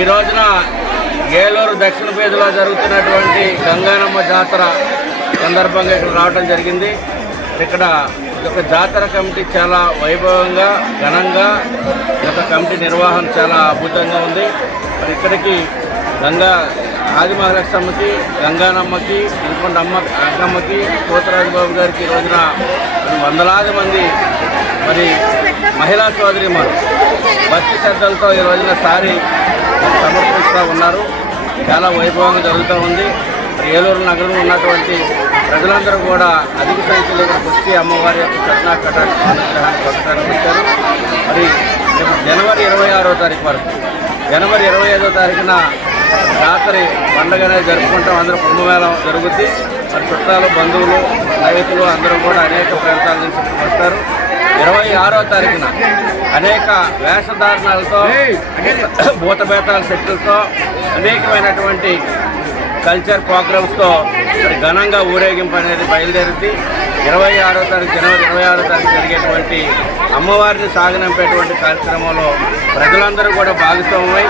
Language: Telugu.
ఈ రోజున ఏలూరు దక్షిణ పేదలో జరుగుతున్నటువంటి గంగానమ్మ జాతర సందర్భంగా ఇక్కడ రావడం జరిగింది. ఇక్కడ ఈ యొక్క జాతర కమిటీ చాలా వైభవంగా ఘనంగా ఈ యొక్క కమిటీ నిర్వహణ చాలా అద్భుతంగా ఉంది. మరి ఇక్కడికి గంగా ఆదిమహాలక్ష్మకి గంగానమ్మకి ఇంకొండ అమ్మ అంగమ్మకి కోతరాజు బాబు గారికి ఈ రోజున వందలాది మంది మరి మహిళా సోదరిమారు భక్తి శ్రద్ధలతో ఈ రోజున సారి సమర్పిస్తూ ఉన్నారు. చాలా వైభవంగా జరుగుతూ ఉంది. మరి ఏలూరు నగరంలో ఉన్నటువంటి ప్రజలందరూ కూడా అధిక సంఖ్యలో ఇక్కడికి వచ్చి అమ్మవారి యొక్క కట్నా కటాక్ష వచ్చారు మరి జనవరి ఇరవై ఆరో తారీఖు వరకు జనవరి ఇరవై ఐదో తారీఖున రాత్రి పండుగ అనేది జరుపుకుంటాం. అందరూ కుంభమేళం జరుగుద్ది. మరి చుట్టాలు బంధువులు రైతులు అందరూ కూడా అనేక ప్రాంతాల నుంచి వస్తారు. ఆరో తారీఖున అనేక వేషధారణాలతో భూతబేతాల శక్తులతో అనేకమైనటువంటి కల్చర్ ప్రోగ్రామ్స్తో మరి ఘనంగా ఊరేగింపు అనేది బయలుదేరింది. ఇరవై ఆరో తారీఖు జనవరి ఇరవై ఆరో తారీఖు జరిగేటువంటి అమ్మవారిని సాగనంపేటువంటి కార్యక్రమంలో ప్రజలందరూ కూడా భాగస్వామ్యమై